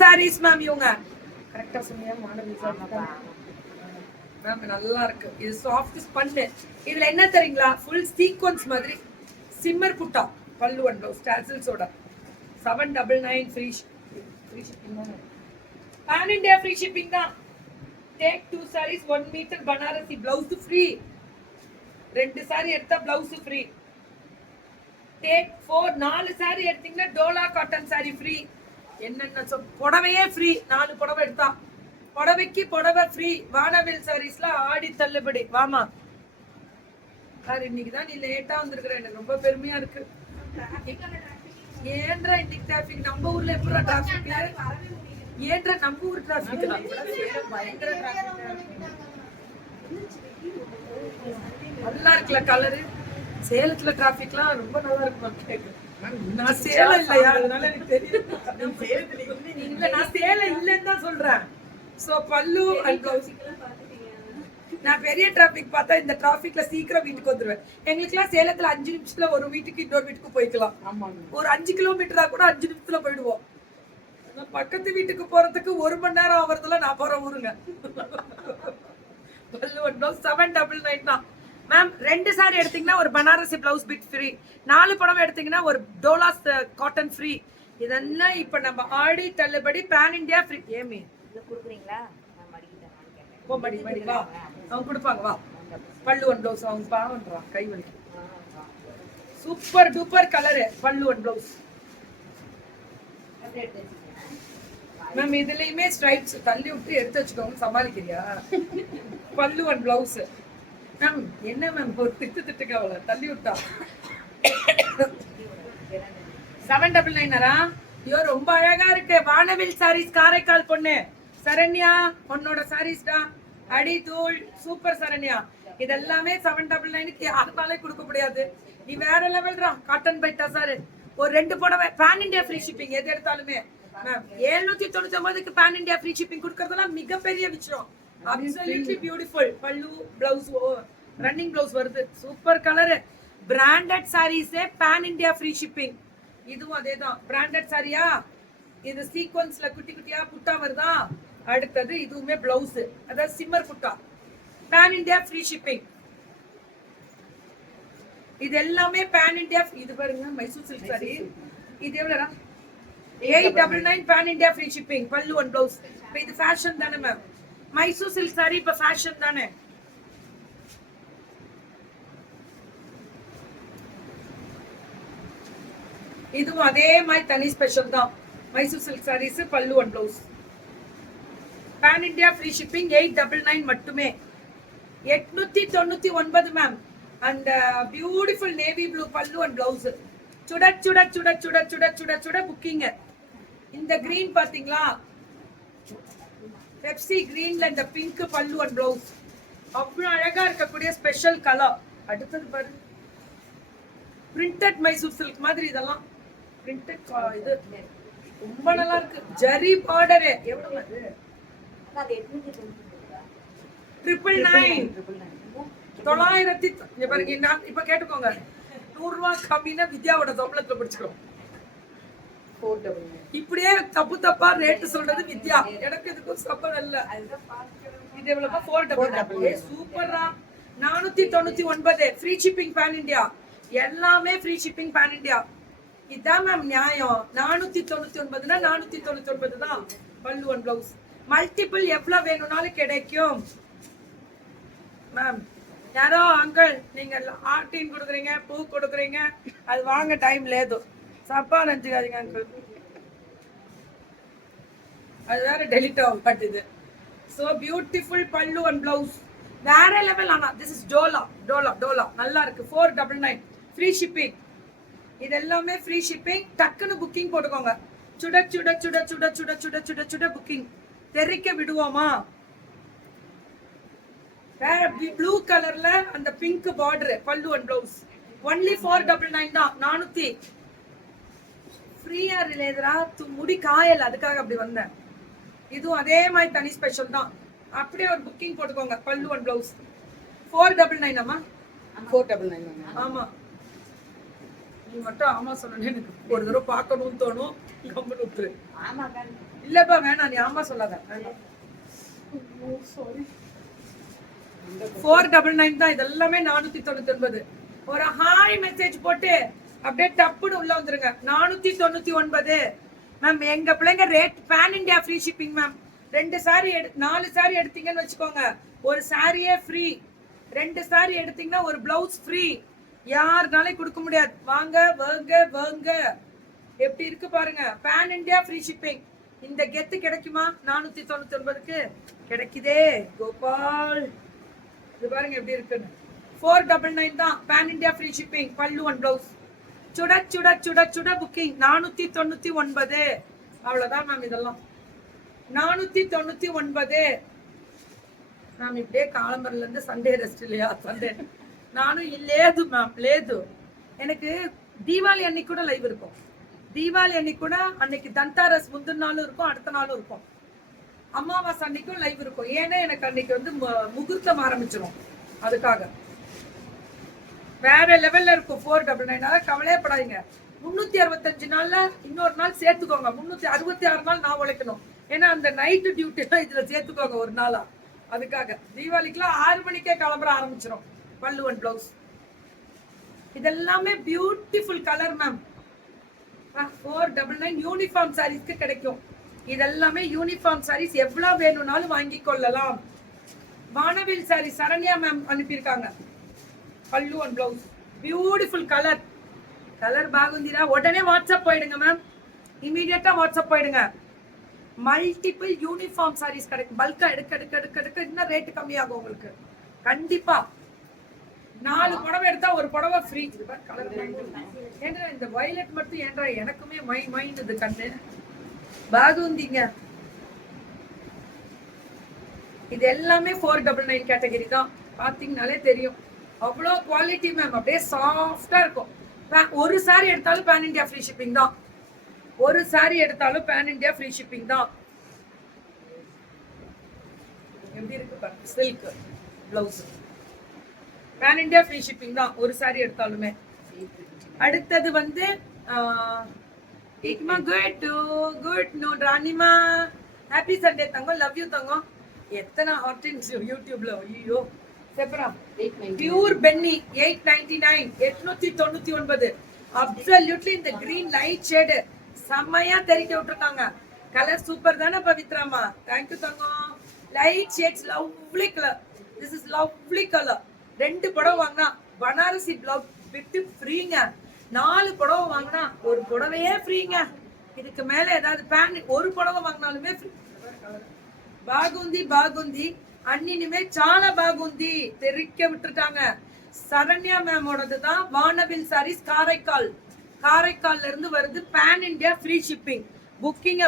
Saris ma'am இவங்க கரெக்டா சொன்னீங்க. மேம் நல்லா இருக்கு. இது சாஃப்ட் ஸ்பன்னு. இதுல என்ன தெரியுங்களா, ஃபுல் சீக்வன்ஸ் மாதிரி shimmer butta pallu and blouse டாசல்ஸோட 799 ஃப்ரீ ஷிப்பிங் தான். பேன் இந்தியா ஃப்ரீ ஷிப்பிங் தான். Take 2 sarees 1 metre Banarasi blouse free. 2 saree எடுத்தா பிளவுஸ் ஃப்ரீ. டேக் 4 saree எடுத்தீங்கன்னா டோலா காட்டன் saree ஃப்ரீ. என்னென்ன புடவையே ஃப்ரீ. 4 புடவை எடுத்தா புடவைக்கு புடவை ஃப்ரீ. வானவில் சாரீஸ்ல ஆடி தள்ளுபடி. வாமா சார், இன்னைக்கு தான் நீ லேட்டா வந்திருக்கிற, எனக்கு ரொம்ப பெருமையா இருக்கு. ஏன்றா இன்னைக்கு டிராபிக்? நம்ம ஊர்ல எப்படா டிராபிக்? ஏன்றா நம்ம ஊர் டிராபிக் பயங்கர நல்லா இருக்குல்ல கலரு. சேலத்துல டிராபிக்லாம் ரொம்ப நல்லா இருக்கு. நான் சேலம் இல்லையா, அதனால எனக்கு தெரியும். நான் சேலம் இல்லைன்னு தான் சொல்றேன். சோ பல்லு அண்ட் பிளவுஸ். நான் பெரிய டிராபிக் பார்த்தா இந்த டிராபிக்ல சீக்கிரம் வீட்டுக்கு வந்துருவேன். எங்களுக்குலாம் சேலத்துல 5 நிமிஷத்துல ஒரு வீட்டுக்கு இன்னொரு வீட்டுக்கு போய்க்கலாம். ஒரு 5 கிலோமீட்டரா கூட 5 நிமிஷத்துல போயிடுவோம். பக்கத்து வீட்டுக்கு போறதுக்கு 1 மணி நேரம் ஆகுறதுல நான் போற ஊருங்க. பல்லு அண்ட் பிளவுஸ் 799 தான் மேம். 2 saree எடுத்தீங்கன்னா ஒரு பனாரசி பிளவுஸ் பிட் ஃப்ரீ. 4 புடவை எடுத்தீங்கன்னா ஒரு டோலாஸ் காட்டன் ஃப்ரீ. இதெல்லாம் இப்ப நம்ம ஆடி தள்ளுபடி பேன் இந்தியா ஃப்ரீ. ஏமி இது குடுக்குறீங்களா? வா அவங்க கொடுப்பாங்க. வா பல்லு அண்ட் பிளவுஸ். அவங்க பாவன்றான் கை வலி. சூப்பர் டூப்பர் கலரு பல்லு அண்ட் பிளவுஸ் மேம். இதுலயுமே ஸ்ட்ரைப்ஸ் தள்ளி விட்டு எடுத்து வச்சுக்கோங்க. சமாளிக்கிறியா? பல்லு அண்ட் பிளவுஸ் மேம். என்ன மேம் ஒரு திட்டுக்கு அவளை தள்ளி விட்டா. 799 ஐயோ ரொம்ப அழகா இருக்கு. வானவில் சாரீஸ் காரைக்கால் பொண்ணு சரண்யா உன்னோட சாரீஸ்டா. அடி தூள் சூப்பர் சரண்யா. இதெல்லாமே 799 யாருனாலே கொடுக்க முடியாது. நீ வேற லெவல்ரா. காட்டன் பைட்டா சார் ஒரு 2 புடவை பேன் இந்தியா ஃப்ரீ ஷிப்பிங். எது எடுத்தாலுமே மேம் 799க்கு பேன் இந்தியா ஃப்ரீ ஷிப்பிங் கொடுக்கறதெல்லாம் மிகப்பெரிய விஷயம். Absolutely beautiful. Pallu blouse running blouse வருது. Super colour. பிராண்டட் சாரீஸே பேன் இந்தியா ஃப்ரீ ஷிப்பிங். இதுவும் அதேதான் பிராண்டட் சாரியா. இது சீக்வன்ஸ்ல குட்டி குட்டியா புட்டா வருதா. அடுத்தது இதுவுமே பிளவுஸ், அதாவது shimmer butta. Pan India free shipping. இது எல்லாமே பேன் இந்தியா. இது பாருங்க மைசூர் சில்க் சாரி. இது எவ்வளவுடா? 899 பேன் இந்தியா ஃப்ரீ ஷிப்பிங். பல்லு அண்ட் பிளவுஸ். இப்போ இது ஃபேஷன் தானே மேம். மைசூர் சில்க் சாரி இப்ப ஃபேஷன் தானே. இதுவும் அதே மாதிரி தனி ஸ்பெஷல் தான். Mysore silk sarees pallu and blouse. Pan India free shipping 899 மட்டுமே. 899 ma'am. And beautiful navy blue pallu and blouse. சுட சுட சுட சுட சுட சுட சுட புக்கிங். இந்த கிரீன் பாத்தீங்களா, பெப்சி கிரீன்ல இந்த பிங்க் பல்லு அண்ட் பிளவுஸ். அவ்வளவு அழகா இருக்கக்கூடிய ஸ்பெஷல் கலர். அடுத்தது பாரு பிரிண்டட் மைசூர் சில்க் மாதிரி. இதெல்லாம் பிரிண்டட். இது ரொம்ப நல்லா இருக்கு. ஜரி பார்டர். எவ்வளவு அது? 999. பாருங்க இப்ப கேட்டுக்கோங்க. 100 ரூபாய் கம்மினா வித்யாவோட சம்பளத்துல பிடிச்சுக்கோ. இப்படியே தப்பு தப்பா ரேட் சொல்றது வித்யா. எனக்கு இதுக்கும் சம்பளம் இல்ல. இது எவ்வளவு? 499. சூப்பரா. 499 ஃப்ரீ ஷிப்பிங் பேன் இந்தியா. எல்லாமே ஃப்ரீ ஷிப்பிங் பேன் இந்தியா. இதான் மேம் நியாயம். 499னா 499 தான். பல்லு அண்ட் பிளவுஸ். மல்டிபிள் எவ்வளவு வேணும்னாலும் கிடைக்கும் மேம். யாரோ அங்கிள் நீங்க ஆர்டின் கொடுக்குறீங்க, பூ கொடுக்குறீங்க, அது வாங்க டைம் லேது. தப்பா நினைச்சுக்காதீங்க அங்கிள். அது வேற டெலிட் ஆக மாட்டேது. ஸோ பியூட்டிஃபுல் பல்லு அண்ட் பிளவுஸ் வேற லெவல். ஆனா திஸ் இஸ் டோலா டோலா டோலா. நல்லா இருக்கு. 499 ஃப்ரீ ஷிப்பிங். இது எல்லாமே ஃப்ரீ ஷிப்பிங். டக்குன்னு புக்கிங் போட்டுக்கோங்க. சுட சுட சுட சுட சுட சுட சுட சுட புக்கிங். தெரிக்க விடுவோமா? ப்ளூ கலர்ல அந்த பிங்க் பார்டர் பல்லு அண்ட் பிளவுஸ். ஒன்லி 499 தான். 400 ஃப்ரீயா ரிலேதரா. முடி காயல், அதுக்காக அப்படி வந்தேன். இதுவும் அதே மாதிரி தனி ஸ்பெஷல் தான். அப்படியே ஒரு புக்கிங் போட்டுக்கோங்க. பல்லு அண்ட் பிளவுஸ் 499. ஆமா 499. ஆமா நீ மட்டும் ஆமா சொன்னே எனக்கு ஒரு தடவை பார்க்கணும்னு தோணும். கம்முன்னு விட்டுரு. இல்லப்பா வேணாம், நீ ஆமா சொல்லாத. 499 தான். இதெல்லாமே 499. ஒரு ஹாய் மெசேஜ் போட்டு அப்படியே டப்புன்னு உள்ள வந்துருங்க. 499 மேம். எங்க பிள்ளைங்க rate pan India free shipping ma'am. 4 sari எடுத்தீங்கன்னு வச்சுக்கோங்க, ஒரு சாரியே ஃப்ரீ. 2 சாரி எடுத்தீங்கன்னா ஒரு பிளவுஸ் ஃப்ரீ. யாருனாலே கொடுக்க முடியாது. வாங்க வாங்க வாங்க. எப்படி இருக்கு பாருங்க, பேன் இண்டியா ஃப்ரீ ஷிப்பிங். இந்த கெத்து கிடைக்குமா 499க்கு? கிடைக்குதே கோபால். இது பாருங்க எப்படி இருக்குன்னு. 499 தான். Pan India free shipping. Pallu one blouse. சுட சுட சுட சுட புக்கிங். 499. அவ்வளவுதான் மேம். இதெல்லாம் 499 மேம். இப்படியே காலம்பரில இருந்து சண்டே ரெஸ்ட் இல்லையா? சண்டே நானும் లేదు மேம், లేదు. எனக்கு தீபாவளி அன்னைக்கு கூட லைவ் இருக்கும். தீபாவளி அன்னைக்கு கூட அன்னைக்கு தந்தாரஸ் முந்தின நாளும் இருக்கும், அடுத்த நாளும் இருக்கும். அமாவாசை அன்னைக்கும் லைவ் இருக்கும். ஏன்னா எனக்கு அன்னைக்கு வந்து முகூர்த்தம் ஆரம்பிச்சிடும். அதுக்காக வேற லெவல்ல இருக்கும். 499. கவலையப்படாதீங்க. 365 நாள்ல இன்னொரு நாள் சேர்த்துக்கோங்க. 366 நாள் நான் உழைக்கணும். ஏன்னா அந்த நைட்டு டியூட்டி தான் இதுல சேர்த்துக்கோங்க ஒரு நாளா. அதுக்காக தீபாவளிக்குலாம் 6 மணிக்கே கிளம்புற ஆரம்பிச்சிடும். பல்லு ஒன் பிளவுஸ். இதெல்லாமே பியூட்டிஃபுல் கலர் மேம். 499 யூனிஃபார்ம் சாரீஸ்க்கு கிடைக்கும். இதெல்லாமே யூனிஃபார்ம் சாரீஸ். எவ்வளவு வேணும்னாலும் வாங்கி கொள்ளலாம். வானவில் சாரி சரண்யா மேம் அனுப்பியிருக்காங்க. Pallu one blouse. Beautiful colour. Colour பாகுந்திரா. உடனே வாட்ஸ்அப் போயிடுங்க மேம். இமீடியட்டா வாட்ஸ்அப் போயிடுங்க. மல்டிபிள் யூனிஃபார்ம் சாரீஸ் கிடைக்கும். பல்கா எடுக்க எடுக்க எடுக்க எடுக்க இன்னும் ரேட்டு கம்மியாகும் உங்களுக்கு. கண்டிப்பா 4 புடவை எடுத்தா ஒரு புடவை ஃப்ரீ. ஏன்னா இந்த வயலட் மட்டும் ஏன்றா எனக்குமே மைண்ட் இது கண்ணு பாகுந்திங்க. இது எல்லாமே 499 கேட்டகரி தான். பாத்தீங்கனாலே தெரியும். அவ்வளோ குவாலிட்டி மேம். அப்படியே சாஃப்டா இருக்கும். ஒரு சாரி எடுத்தாலும் பேன் இண்டியா ஃப்ரீ ஷிப்பிங் தான். ஒரு சாரி எடுத்தாலும் பேன் இண்டியா ஃப்ரீ ஷிப்பிங் தான். எப்படி இருக்கு பாருங்க. Silk blouse. Pan India free shipping தான் ஒரு சாரி எடுத்தாலுமே. அடுத்தது வந்து குட் நோ ராணிமா. ஹாப்பி சண்டே தங்கம். லவ் யூ தங்கம். எத்தனை ஹாட்டின்ஸ் யூடியூப்ல. ஐயோ செப்பரா. பியூர் பென்னி 899. 899. அப்சல்யூட்லி இந்த கிரீன் லைட் ஷேடு செம்மையா தெரிக்க விட்டுருக்காங்க. கலர் சூப்பர் தானே பவித்ராமா? தேங்க்யூ தங்கம். Light shades lovely colour. This is lovely colour. 2 புடவை வாங்கினா பனாரசி பிளவுஸ் விட்டு ஃப்ரீங்க. 4 புடவை வாங்கினா ஒரு புடவையே ஃப்ரீங்க. இதுக்கு மேல ஏதாவது பேன் ஒரு புடவை வாங்கினாலுமே ஃப்ரீ. பாகுந்தி பாகுந்தி அன்னினுமே சால பாகுந்தி தெரிக்க விட்டுருக்காங்க. சரண்யா மேமோடது தான். வானவில் சாரீஸ் காரைக்கால். காரைக்கால்ல இருந்து வருது. Pan India free shipping. Booking